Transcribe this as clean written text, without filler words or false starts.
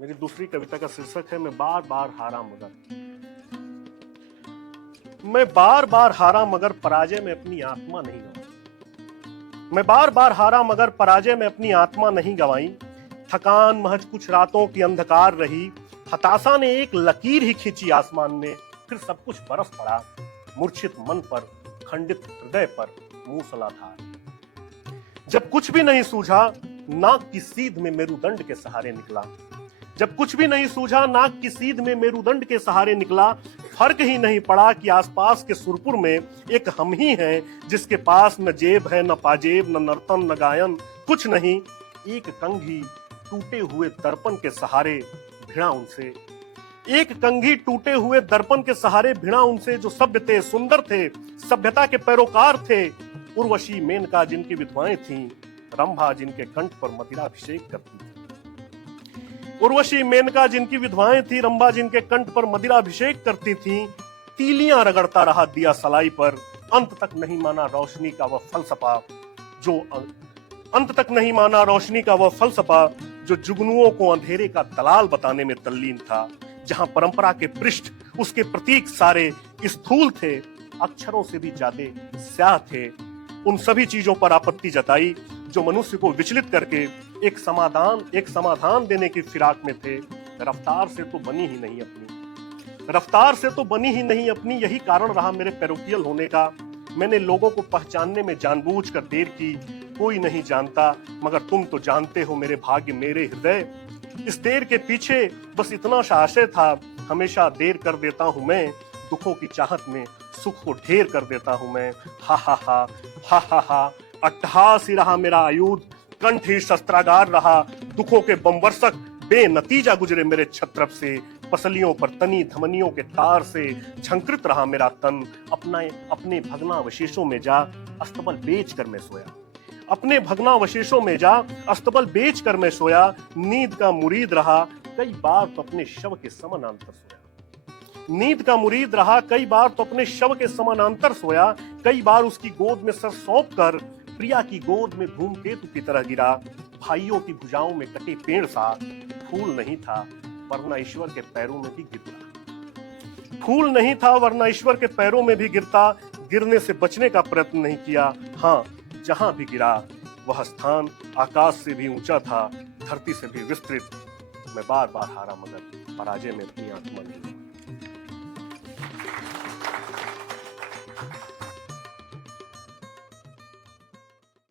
मेरी दूसरी कविता का शीर्षक है मैं बार बार हारा मगर। मैं बार बार हारा मगर पराजय में अपनी आत्मा नहीं गंवाई। मैं बार बार हारा मगर पराजय में अपनी आत्मा नहीं गंवाई। थकान महज कुछ रातों की अंधकार रही। हताशा ने एक लकीर ही खींची आसमान में, फिर सब कुछ बरस पड़ा मूर्छित मन पर, खंडित हृदय पर मूसलाधार। जब कुछ भी नहीं सूझा, नाक की सीध में मेरुदंड के सहारे निकला। जब कुछ भी नहीं सूझा, नाक की सीध में मेरुदंड के सहारे निकला। फर्क ही नहीं पड़ा कि आसपास के सुरपुर में एक हम ही हैं, जिसके पास न जेब है, न पाजेब, न नर्तन, न गायन, कुछ नहीं। एक कंघी टूटे हुए दर्पण के सहारे भिड़ा उनसे। एक कंघी टूटे हुए दर्पण के सहारे भिड़ा उनसे, जो सभ्य थे, सुंदर थे, सभ्यता के पैरोकार थे। उर्वशी मेनका जिनकी विधवाएं थीं, रंभा जिनके कंठ पर मदिराभिषेक करती थी। उर्वशी मेनका जिनकी विधवाएं थी, रंभा जिनके कंठ पर मदिराभिषेक करती थीं। तीलियां रगड़ता रहा दिया सलाई पर, अंत तक नहीं माना रोशनी का वह फलसफा जो जुगनुओं को अंधेरे का दलाल बताने में तल्लीन था। जहां परंपरा के पृष्ठ, उसके प्रतीक सारे स्थूल थे, अक्षरों से भी ज्यादा स्याह थे। उन सभी चीजों पर आपत्ति जताई जो मनुष्य को विचलित करके एक समाधान देने की फिराक में थे। रफ्तार से तो बनी ही नहीं अपनी, यही कारण रहा मेरे पैरोकियल होने का। मैंने लोगों को पहचानने में जानबूझकर देर की। कोई नहीं जानता मगर तुम तो जानते हो मेरे भाग्य, मेरे हृदय। इस देर के पीछे बस इतना सा आशय था, हमेशा देर कर देता हूं मैं, दुखों की चाहत में सुख को ढेर कर देता हूं मैं। हा हा हा हा हा हा। अट्टहास ही रहा मेरा आयुध, कंठ ही शस्त्रागार रहा। दुखों के बमवर्षक बेनतीजा गुजरे मेरे छत्रप से। पसलियों पर तनी धमनियों के तार से झंकृत रहा मेरा तन। अपने भग्नावशेषों में जा अस्तबल बेच कर मैं सोया। अपने भग्नावशेषों में जा अस्तबल बेच कर मैं सोया। नींद का मुरीद रहा कई बार तो अपने शव के समानांतर सोया। नींद का मुरीद रहा कई बार तो अपने शव के समानांतर सोया। कई बार उसकी गोद में सर सौंप कर प्रिया की गोद में धूमकेतु की तरह गिरा। भाइयों की भुजाओं में कटे पेड़ सा फूल नहीं था वरना ईश्वर के पैरों में भी गिरता। फूल नहीं था वरना ईश्वर के पैरों में भी गिरता। गिरने से बचने का प्रयत्न नहीं किया। हाँ, जहां भी गिरा वह स्थान आकाश से भी ऊंचा था, धरती से भी विस्तृत। मैं बार बार हारा मगर पराजय में अपनी आत्मा नहीं।